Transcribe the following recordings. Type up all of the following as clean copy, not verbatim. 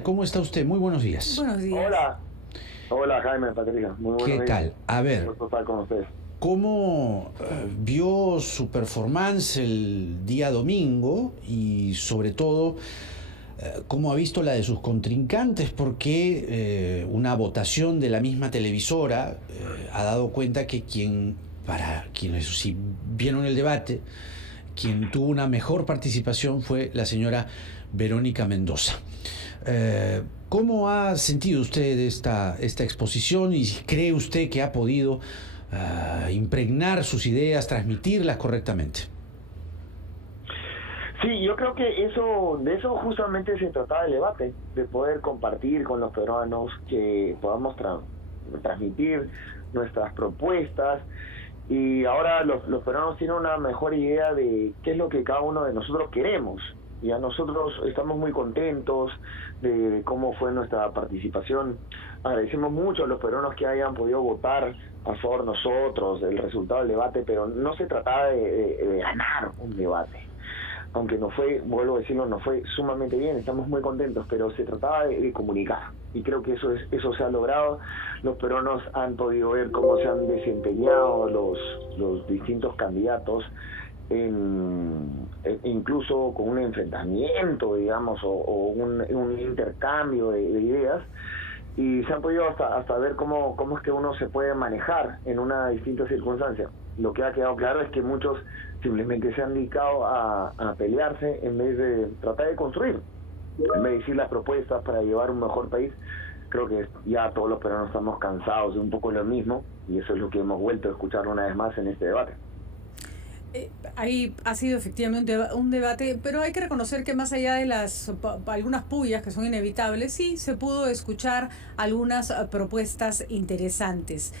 ¿Cómo está usted? Muy buenos días. Buenos días. Hola. Hola, Jaime, Patricia. Muy buenos ¿Qué días. tal? A ver, Un gusto estar con ustedes. ¿cómo vio su performance el día domingo y sobre todo cómo ha visto la de sus contrincantes? Porque una votación de la misma televisora ha dado cuenta que para quienes sí vieron el debate, quien tuvo una mejor participación fue la señora Verónica Mendoza. ¿Cómo ha sentido usted esta exposición y cree usted que ha podido impregnar sus ideas, transmitirlas correctamente? Sí, yo creo que de eso justamente se trataba el debate, de poder compartir con los peruanos, que podamos transmitir nuestras propuestas. Y ahora los peruanos tienen una mejor idea de qué es lo que cada uno de nosotros queremos. Y a nosotros estamos muy contentos de cómo fue nuestra participación. Agradecemos mucho a los peruanos que hayan podido votar a favor de nosotros, del resultado del debate, pero no se trataba de ganar un debate. Aunque nos fue, vuelvo a decirlo, nos fue sumamente bien, estamos muy contentos, pero se trataba de comunicar. Y creo que eso se ha logrado. Los peruanos han podido ver cómo se han desempeñado los distintos candidatos, incluso con un enfrentamiento, digamos, o un intercambio de ideas, y se han podido hasta ver cómo es que uno se puede manejar en una distinta circunstancia. Lo que ha quedado claro es que muchos simplemente se han dedicado a pelearse en vez de tratar de construir, en vez de decir las propuestas para llevar un mejor país. Creo que ya todos los peruanos estamos cansados de un poco lo mismo, y eso es lo que hemos vuelto a escuchar una vez más en este debate. Ahí ha sido efectivamente un debate, pero hay que reconocer que más allá de algunas pullas que son inevitables, sí se pudo escuchar algunas propuestas interesantes.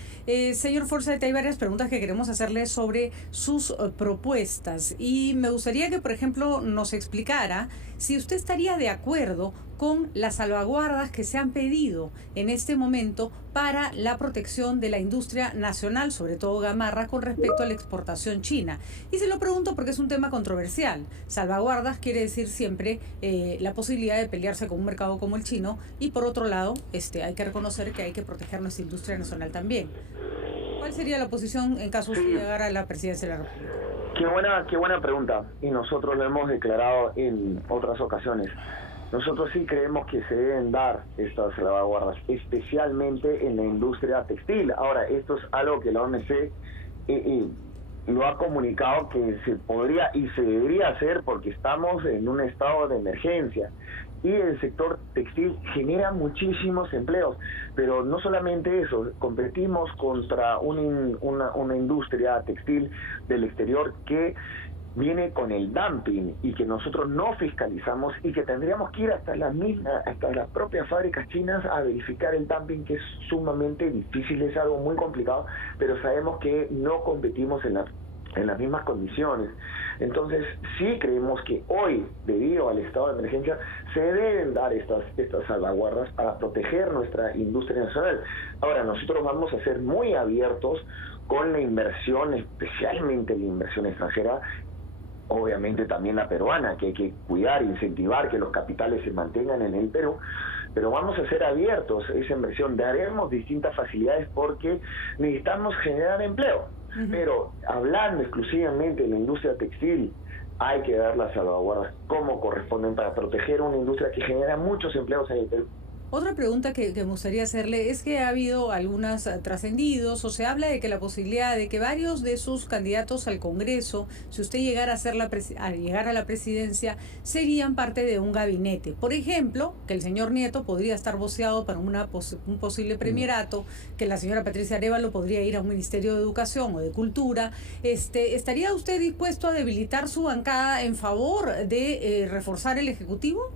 Señor Forsyth, hay varias preguntas que queremos hacerle sobre sus propuestas, y me gustaría que, por ejemplo, nos explicara si usted estaría de acuerdo con las salvaguardas que se han pedido en este momento para la protección de la industria nacional, sobre todo gamarra, con respecto a la exportación china. Y se lo pregunto porque es un tema controversial. Salvaguardas quiere decir siempre la posibilidad de pelearse con un mercado como el chino, y por otro lado hay que reconocer que hay que proteger nuestra industria nacional también. ¿Cuál sería la posición en caso de llegar a la presidencia de la República? Qué buena pregunta, y nosotros lo hemos declarado en otras ocasiones. Nosotros sí creemos que se deben dar estas salvaguardas, especialmente en la industria textil. Ahora, esto es algo que la OMC lo ha comunicado que se podría y se debería hacer porque estamos en un estado de emergencia. Y el sector textil genera muchísimos empleos, pero no solamente eso, competimos contra una industria textil del exterior que viene con el dumping y que nosotros no fiscalizamos, y que tendríamos que ir hasta las propias fábricas chinas a verificar el dumping, que es sumamente difícil, es algo muy complicado, pero sabemos que no competimos en las mismas condiciones. Entonces sí creemos que hoy, debido al estado de emergencia, se deben dar estas salvaguardas para proteger nuestra industria nacional. Ahora, nosotros vamos a ser muy abiertos con la inversión, especialmente la inversión extranjera, obviamente también la peruana, que hay que cuidar, incentivar que los capitales se mantengan en el Perú, pero vamos a ser abiertos a esa inversión, daremos distintas facilidades porque necesitamos generar empleo. Pero hablando exclusivamente de la industria textil, hay que dar las salvaguardas como corresponden para proteger una industria que genera muchos empleos en el Perú. Otra pregunta que me gustaría hacerle es que ha habido algunos trascendidos, o se habla de que la posibilidad de que varios de sus candidatos al Congreso, si usted llegara a llegar a la presidencia, serían parte de un gabinete. Por ejemplo, que el señor Nieto podría estar voceado para un posible premierato, que la señora Patricia Arévalo podría ir a un ministerio de Educación o de Cultura. ¿Estaría usted dispuesto a debilitar su bancada en favor de reforzar el Ejecutivo?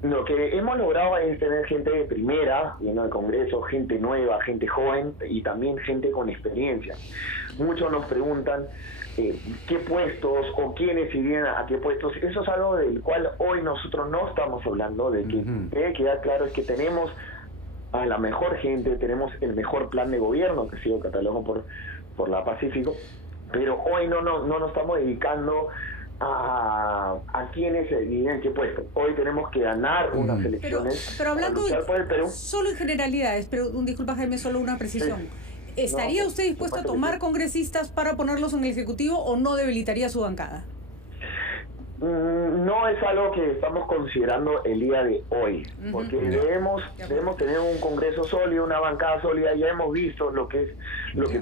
Lo que hemos logrado es tener gente de primera en el Congreso, gente nueva, gente joven y también gente con experiencia. Muchos nos preguntan qué puestos o quiénes irían a qué puestos. Eso es algo del cual hoy nosotros no estamos hablando, de que debe quedar claro es que tenemos a la mejor gente, tenemos el mejor plan de gobierno que ha sido catalogado por la Pacífico, pero hoy no nos estamos dedicando a quiénes ni en qué puesto. Hoy tenemos que ganar unas elecciones. Pero hablando por el Perú. solo en generalidades, pero disculpa Jaime, solo una precisión. Sí. ¿Estaría usted dispuesto a tomar congresistas para ponerlos en el Ejecutivo o no debilitaría su bancada? No es algo que estamos considerando el día de hoy, porque debemos tener un Congreso sólido, una bancada sólida. Ya hemos visto lo que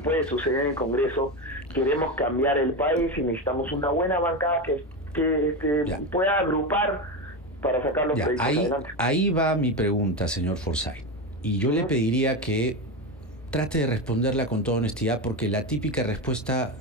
puede suceder en el Congreso. Queremos cambiar el país y necesitamos una buena bancada que pueda agrupar para sacar los proyectos adelante. Ahí va mi pregunta, señor Forsyth, y yo le pediría que trate de responderla con toda honestidad, porque la típica respuesta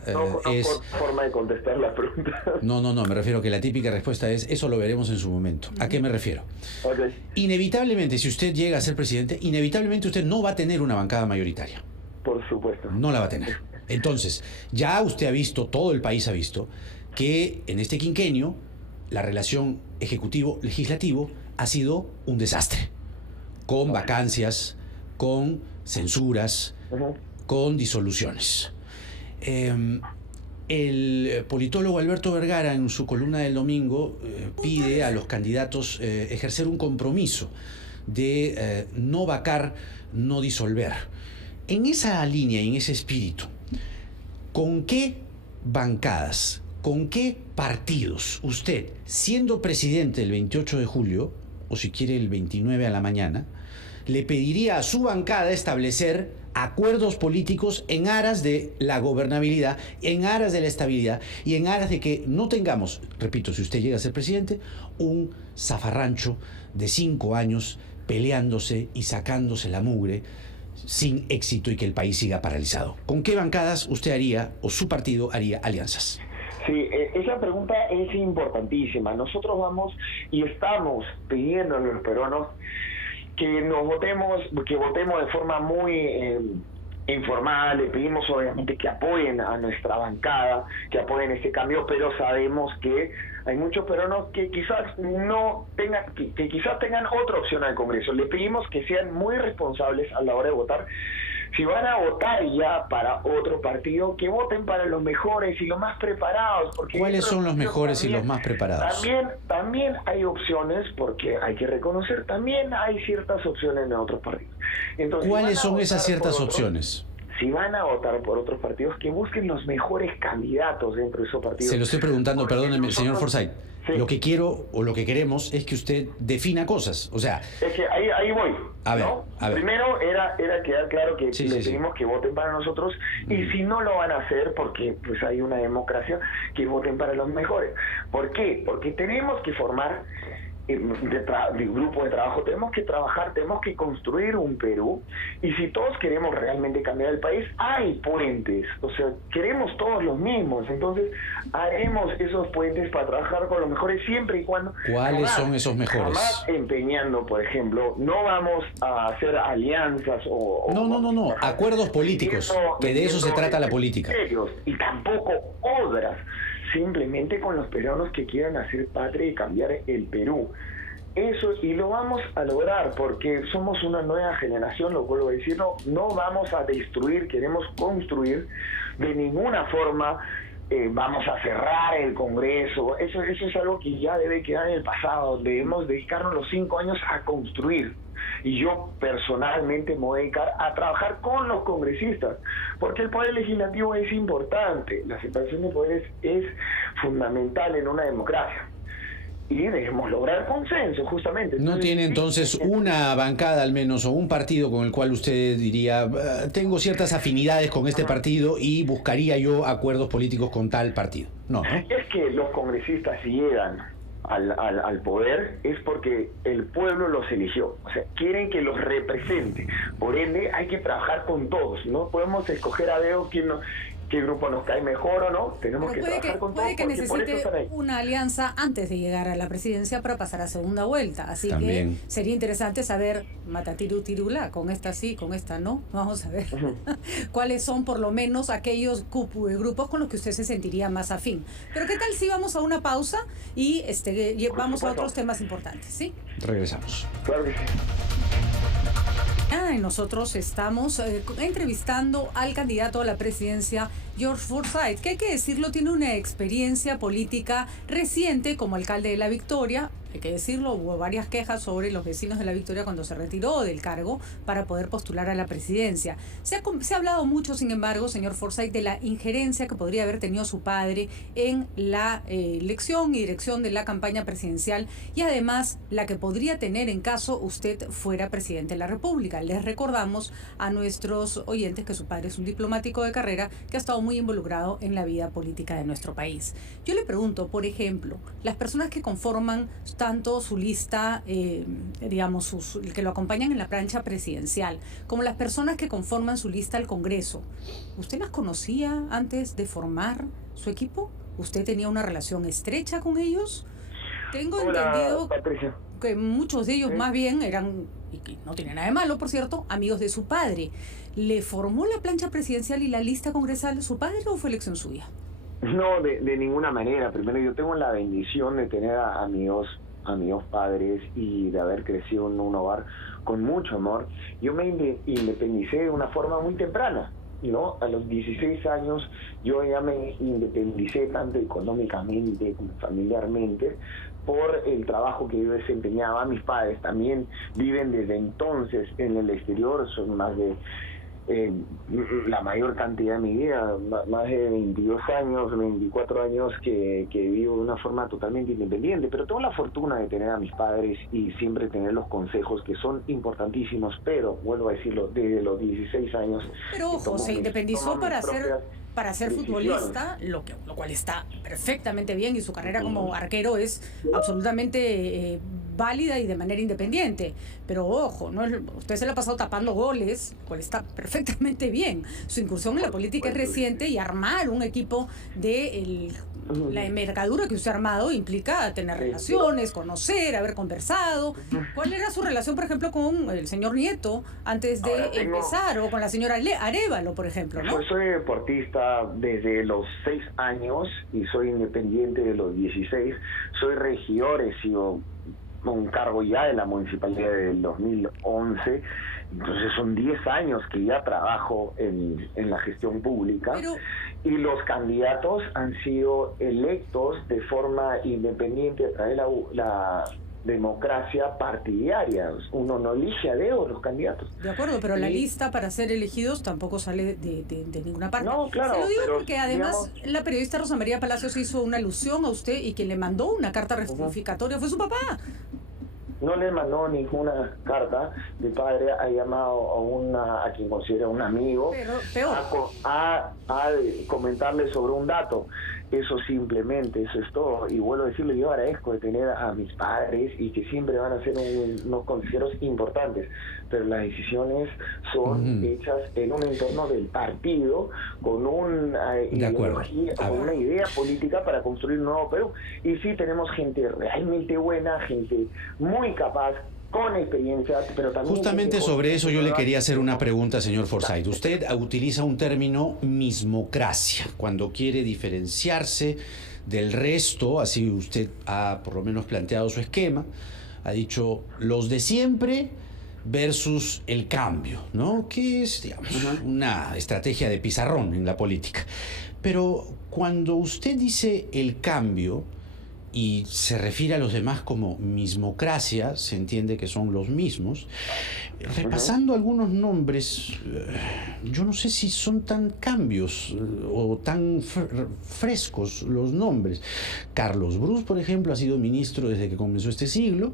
es... por forma de contestar la pregunta. No, me refiero a que la típica respuesta es, eso lo veremos en su momento. ¿A qué me refiero? Okay. Inevitablemente, si usted llega a ser presidente, inevitablemente usted no va a tener una bancada mayoritaria. Por supuesto. No la va a tener. Entonces, ya usted ha visto, todo el país ha visto, que en este quinquenio la relación ejecutivo-legislativo ha sido un desastre, con vacancias, con censuras, con disoluciones. El politólogo Alberto Vergara, en su columna del domingo, pide a los candidatos ejercer un compromiso de no vacar, no disolver. En esa línea y en ese espíritu, ¿con qué bancadas, con qué partidos usted, siendo presidente el 28 de julio, o si quiere el 29 a la mañana, le pediría a su bancada establecer acuerdos políticos en aras de la gobernabilidad, en aras de la estabilidad y en aras de que no tengamos, repito, si usted llega a ser presidente, un zafarrancho de 5 años peleándose y sacándose la mugre sin éxito y que el país siga paralizado? ¿Con qué bancadas usted haría o su partido haría alianzas? Sí, esa pregunta es importantísima. Nosotros vamos y estamos pidiendo a los peruanos que votemos de forma muy informal. Le pedimos obviamente que apoyen a nuestra bancada, que apoyen este cambio, pero sabemos que hay muchos peruanos que quizás no tengan, que quizás tengan otra opción al Congreso. Le pedimos que sean muy responsables a la hora de votar. Si van a votar ya para otro partido, que voten para los mejores y los más preparados. Porque ¿cuáles son los mejores y los más preparados? También hay opciones, porque hay que reconocer, también hay ciertas opciones en otros partidos. Entonces, ¿cuáles son esas ciertas opciones? Si van a votar por otros partidos, que busquen los mejores candidatos dentro de esos partidos. Se lo estoy preguntando, perdóneme, señor Forsyth. Sí. Lo que quiero o lo que queremos es que usted defina cosas. O sea, es que ahí voy. A ver. Primero era quedar claro que le pedimos que voten para nosotros, y si no lo van a hacer, porque pues hay una democracia, que voten para los mejores. ¿Por qué? Porque tenemos que formar de grupo de trabajo, tenemos que trabajar, tenemos que construir un Perú, y si todos queremos realmente cambiar el país, hay puentes, o sea, queremos todos los mismos, entonces haremos esos puentes para trabajar con los mejores, siempre y cuando... ¿Cuáles son esos mejores? Jamás empeñando, por ejemplo, no vamos a hacer alianzas o no, acuerdos políticos, que de eso se trata la política. Y tampoco obras, simplemente con los peruanos que quieran hacer patria y cambiar el Perú. Eso, y lo vamos a lograr, porque somos una nueva generación, lo vuelvo a decir, no vamos a destruir, queremos construir. De ninguna forma vamos a cerrar el Congreso. Eso es algo que ya debe quedar en el pasado. Debemos dedicarnos los 5 años a construir. Y yo personalmente me voy a dedicar a trabajar con los congresistas, porque el poder legislativo es importante, la separación de poderes es fundamental en una democracia, y debemos lograr consenso, justamente. ¿No tiene entonces una bancada al menos o un partido con el cual usted diría, tengo ciertas afinidades con este partido y buscaría yo acuerdos políticos con tal partido? No. Es que los congresistas, si llegan al poder, es porque el pueblo los eligió, o sea, quieren que los represente. Por ende, hay que trabajar con todos, no podemos escoger a dedo qué grupo nos cae mejor o no, tenemos que trabajar con todos. Puede que necesite una alianza antes de llegar a la presidencia para pasar a segunda vuelta, así también que sería interesante saber, matatiru tirula, con esta sí, con esta no, vamos a ver cuáles son por lo menos aquellos grupos con los que usted se sentiría más afín. Pero qué tal si vamos a una pausa y vamos a otros temas importantes, ¿sí? Regresamos. Claro que sí. España y nosotros estamos entrevistando al candidato a la presidencia, George Forsyth, que hay que decirlo, tiene una experiencia política reciente como alcalde de La Victoria. Hay que decirlo, hubo varias quejas sobre los vecinos de La Victoria cuando se retiró del cargo para poder postular a la presidencia. Se ha hablado mucho, sin embargo, señor Forsyth, de la injerencia que podría haber tenido su padre en la elección y dirección de la campaña presidencial, y además la que podría tener en caso usted fuera presidente de la República. Les recordamos a nuestros oyentes que su padre es un diplomático de carrera que ha estado muy involucrado en la vida política de nuestro país. Yo le pregunto, por ejemplo, las personas que conforman tanto su lista, digamos, que lo acompañan en la plancha presidencial, como las personas que conforman su lista al Congreso, ¿usted las conocía antes de formar su equipo? ¿Usted tenía una relación estrecha con ellos? Tengo entendido, Patricia, que muchos de ellos más bien eran, y que no tiene nada de malo, por cierto, amigos de su padre. ¿Le formó la plancha presidencial y la lista congresal su padre o fue elección suya? No, de ninguna manera. Primero, yo tengo la bendición de tener a amigos padres y de haber crecido en un hogar con mucho amor. Yo me independicé de una forma muy temprana, ¿no? A los 16 años yo ya me independicé tanto económicamente como familiarmente por el trabajo que yo desempeñaba. Mis padres también viven desde entonces en el exterior, son más de la mayor cantidad de mi vida, más de 22 años, 24 años que vivo de una forma totalmente independiente, pero tengo la fortuna de tener a mis padres y siempre tener los consejos que son importantísimos, pero vuelvo a decirlo, desde los 16 años. Pero ojo, se independizó para ser futbolista, lo cual está perfectamente bien, y su carrera como arquero es absolutamente válida y de manera independiente. Pero ojo, usted se le ha pasado tapando goles, lo cual está perfectamente bien. Su incursión en la política es reciente, y armar un equipo de la envergadura que usted ha armado implica tener relaciones, conocer, haber conversado. ¿Cuál era su relación, por ejemplo, con el señor Nieto antes de empezar, o con la señora Arévalo, por ejemplo, ¿no? Yo soy deportista desde los 6 años y soy independiente de los 16. Soy regidor, he sido un cargo ya de la municipalidad del 2011. Entonces son 10 años que ya trabajo en la gestión pública. Y los candidatos han sido electos de forma independiente a través de la democracia partidaria. Uno no elige a dedo los candidatos. De acuerdo, pero la lista para ser elegidos tampoco sale de ninguna parte. No, claro. Se lo digo porque además la periodista Rosa María Palacios hizo una alusión a usted, y quien le mandó una carta rectificatoria fue su papá. No le mandó ninguna carta. Mi padre ha llamado a quien considera un amigo, pero peor, a comentarle sobre un dato. Eso simplemente, eso es todo. Y vuelvo a decirle, yo agradezco de tener a mis padres y que siempre van a ser unos consejeros importantes, pero las decisiones son hechas en un entorno del partido, con una idea política para construir un nuevo Perú. Y sí, tenemos gente realmente buena, gente muy capaz, con experiencia, pero también... Justamente sobre eso yo le quería hacer una pregunta, señor Forsyth. Usted utiliza un término, mismocracia, cuando quiere diferenciarse del resto. Así usted ha por lo menos planteado su esquema. Ha dicho los de siempre versus el cambio, ¿no? Que es, digamos, una estrategia de pizarrón en la política. Pero cuando usted dice el cambio y se refiere a los demás como mismocracia, se entiende que son los mismos. Repasando algunos nombres, yo no sé si son tan cambios o tan frescos los nombres. Carlos Brus, por ejemplo, ha sido ministro desde que comenzó este siglo.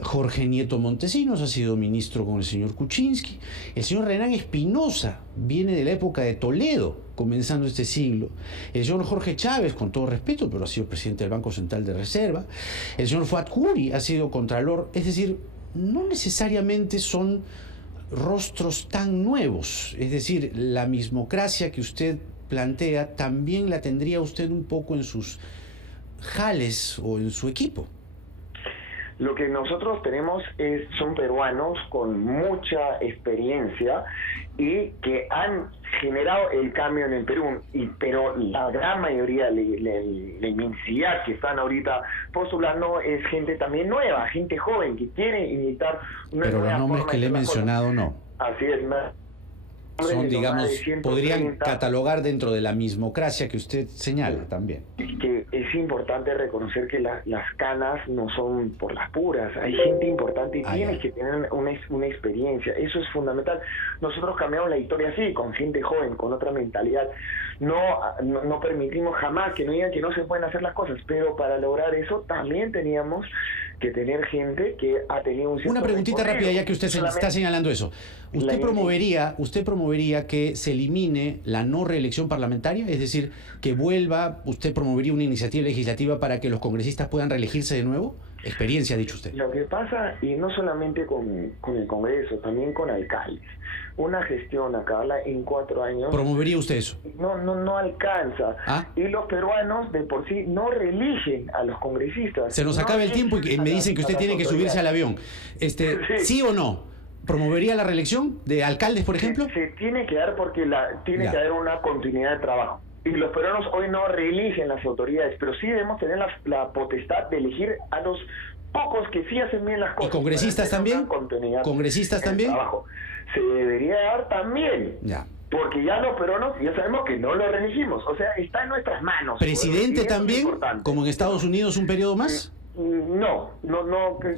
Jorge Nieto Montesinos ha sido ministro con el señor Kuczynski. El señor Renan Espinosa viene de la época de Toledo, comenzando este siglo. El señor Jorge Chávez, con todo respeto, pero ha sido presidente del Banco Central de Reserva. El señor Fuad Curi ha sido contralor. Es decir, no necesariamente son rostros tan nuevos. Es decir, la mismocracia que usted plantea también la tendría usted un poco en sus jales o en su equipo. Lo que nosotros tenemos son peruanos con mucha experiencia y que han generado el cambio en el Perú, pero la gran mayoría, la inmensidad que están ahorita postulando es gente también nueva, gente joven que quiere imitar una Pero nueva los nombres forma que de le he hacer las cosas. mencionado no. Así es, Son, digamos, de 130, podrían catalogar dentro de la mismocracia que usted señala también. que es importante reconocer que las canas no son por las puras, hay gente importante y tienes que tener una experiencia, eso es fundamental. Nosotros cambiamos la historia así, con gente joven, con otra mentalidad. No permitimos jamás que no digan que no se pueden hacer las cosas, pero para lograr eso también teníamos que tener gente que ha tenido un cierto Una preguntita recorrido. rápida, ya que usted está señalando eso. ¿Usted promovería que se elimine la no reelección parlamentaria? Es decir, que usted promovería una iniciativa legislativa para que los congresistas puedan reelegirse de nuevo? Experiencia, ha dicho usted. Lo que pasa, y no solamente con el Congreso, también con alcaldes. Una gestión acabarla en 4 años... ¿Promovería usted eso? No alcanza. ¿Ah? Y los peruanos de por sí no reeligen a los congresistas. Se nos acaba el tiempo y me dicen que usted tiene que subirse al avión. ¿Sí o no? ¿Promovería la reelección de alcaldes, por ejemplo? Se tiene que dar porque tiene que haber una continuidad de trabajo. Y los peruanos hoy no reeligen las autoridades, pero sí debemos tener la potestad de elegir a los pocos que sí hacen bien las cosas. ¿Y congresistas también? ¿Congresistas también? Se debería dar también. Ya. Porque ya los peruanos ya sabemos que no lo reelegimos. O sea, está en nuestras manos. ¿Presidente también? ¿Como en Estados Unidos un periodo más? No,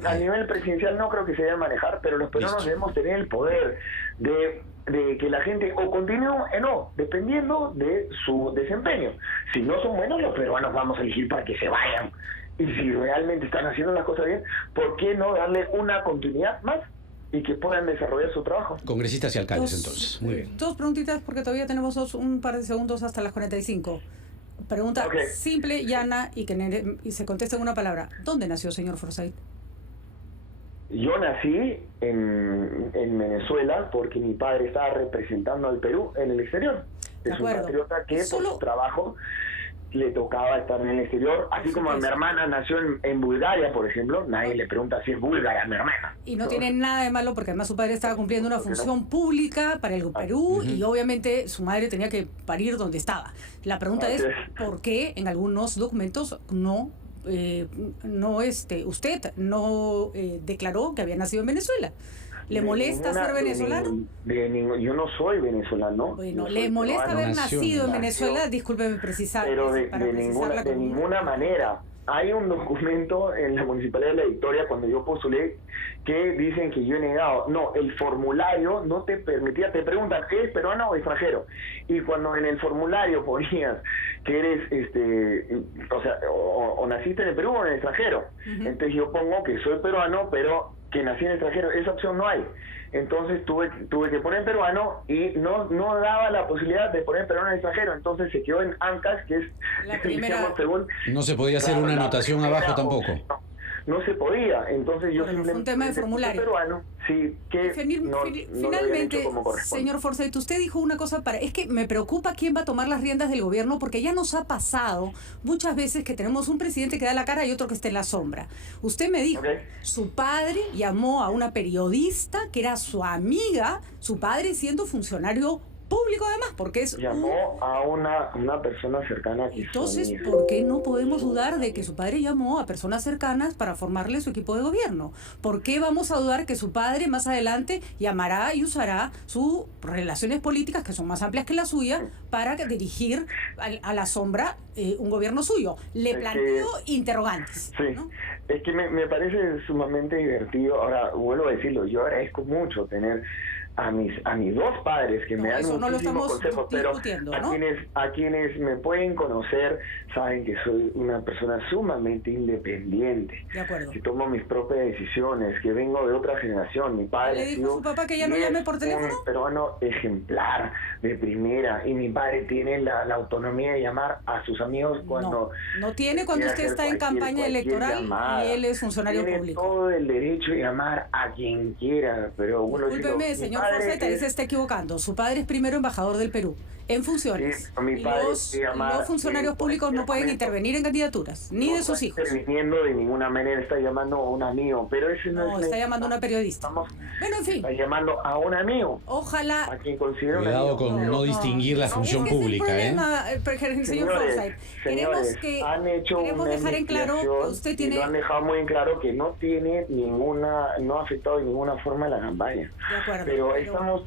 a nivel presidencial no creo que se deba manejar, pero los peruanos debemos tener el poder de que la gente o continúe o no, dependiendo de su desempeño. Si no son buenos, los peruanos vamos a elegir para que se vayan. Y si realmente están haciendo las cosas bien, ¿por qué no darle una continuidad más y que puedan desarrollar su trabajo? Congresistas y alcaldes, entonces. Muy bien. Dos preguntitas, porque todavía tenemos un par de segundos hasta las 45. Pregunta simple, llana y se contesta en una palabra. ¿Dónde nació, señor Forsyth? Yo nací en Venezuela porque mi padre estaba representando al Perú en el exterior. Es un patriota que por su trabajo le tocaba estar en el exterior, así como a mi hermana nació en Bulgaria, por ejemplo, nadie le pregunta si es búlgara a mi hermana. Y no tiene nada de malo porque además su padre estaba cumpliendo una función pública para el Perú y obviamente su madre tenía que parir donde estaba. La pregunta es ¿por qué en algunos documentos usted no declaró que había nacido en Venezuela? ¿Le molesta ser venezolano? Yo no soy venezolano. Bueno, ¿le molesta haber nacido en Venezuela? Discúlpeme precisar. Pero de ninguna manera. Hay un documento en la Municipalidad de La Victoria cuando yo postulé que dicen que yo he negado. No, el formulario no te permitía, te preguntan, ¿eres peruano o extranjero? Y cuando en el formulario ponías que eres, o naciste en el Perú o en el extranjero, entonces yo pongo que soy peruano, pero que nací en el extranjero, esa opción no hay. Entonces tuve que poner peruano y no daba la posibilidad de poner peruano en el extranjero, entonces se quedó en ANCAS, que es la primera. No se podía hacer una anotación abajo tampoco. No se podía, entonces yo simplemente un tema de formulario. Peruano, sí, que finalmente, señor Forsyth, usted dijo una cosa es que me preocupa quién va a tomar las riendas del gobierno, porque ya nos ha pasado muchas veces que tenemos un presidente que da la cara y otro que está en la sombra. Usted me dijo, su padre llamó a una periodista que era su amiga, su padre siendo funcionario público además, porque es llamó a una persona cercana. Entonces, ¿por qué no podemos dudar de que su padre llamó a personas cercanas para formarle su equipo de gobierno? ¿Por qué vamos a dudar que su padre más adelante llamará y usará sus relaciones políticas, que son más amplias que la suya, para dirigir a la sombra un gobierno suyo? Le planteo interrogantes. Sí, ¿no? Es que me parece sumamente divertido. Ahora, vuelvo a decirlo, yo agradezco mucho tener a mis dos padres que me dan muchísimos consejos, pero a quienes me pueden conocer saben que soy una persona sumamente independiente, que tomo mis propias decisiones, que vengo de otra generación. Mi padre ¿le dijo a su papá que ya no llame por teléfono? Un peruano ejemplar, de primera, y mi padre tiene la autonomía de llamar a sus amigos cuando no tiene cuando usted está en campaña electoral y él es funcionario público. Tiene todo el derecho de llamar a quien quiera, pero bueno, discúlpeme, señor Forsyth, ahí se está equivocando. Su padre es primero embajador del Perú. en funciones. Sí, mi padre se llama, los funcionarios públicos no pueden intervenir en candidaturas, ni no de sus está hijos. interviniendo de ninguna manera, está llamando a un amigo, pero ese no, No, es... está llamando a una periodista. Estamos- Bueno, en fin, Está llamando a un amigo, a ojalá... quien considera un Cuidado amigo. con no distinguir la función es que pública, es el problema, señor Señores, Forsyth. Queremos señores, que han hecho queremos una dejar en claro que investigación usted y tiene... lo han dejado muy en claro que no tiene no ha afectado de ninguna forma la campaña. De acuerdo, Pero estamos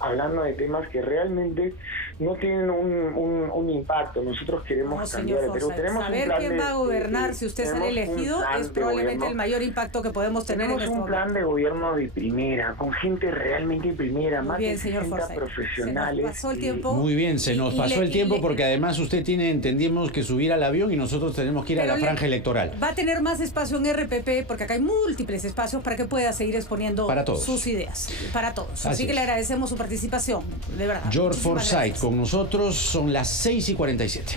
hablando de temas que realmente no tienen un impacto. Nosotros queremos No, cambiar, señor pero Forsyth, tenemos un saber plan quién va a gobernar si usted sale tenemos un elegido plan es de probablemente gobierno. el mayor impacto que podemos tener en Tenemos este un momento. plan de gobierno de primera, con gente realmente de primera, Muy más bien, de señor 60 Forsyth. profesionales. Se nos pasó el y- tiempo. Muy bien, se nos Y pasó le- el tiempo y le- porque además usted entendimos que subir al avión y nosotros tenemos que ir a Pero la franja electoral. Va a tener más espacio en RPP porque acá hay múltiples espacios para que pueda seguir exponiendo Para todos. sus ideas. Para todos. Así Así que es. le agradecemos su participación, de verdad. George Muchísimas Forsyth gracias. con nosotros, son las 6:47.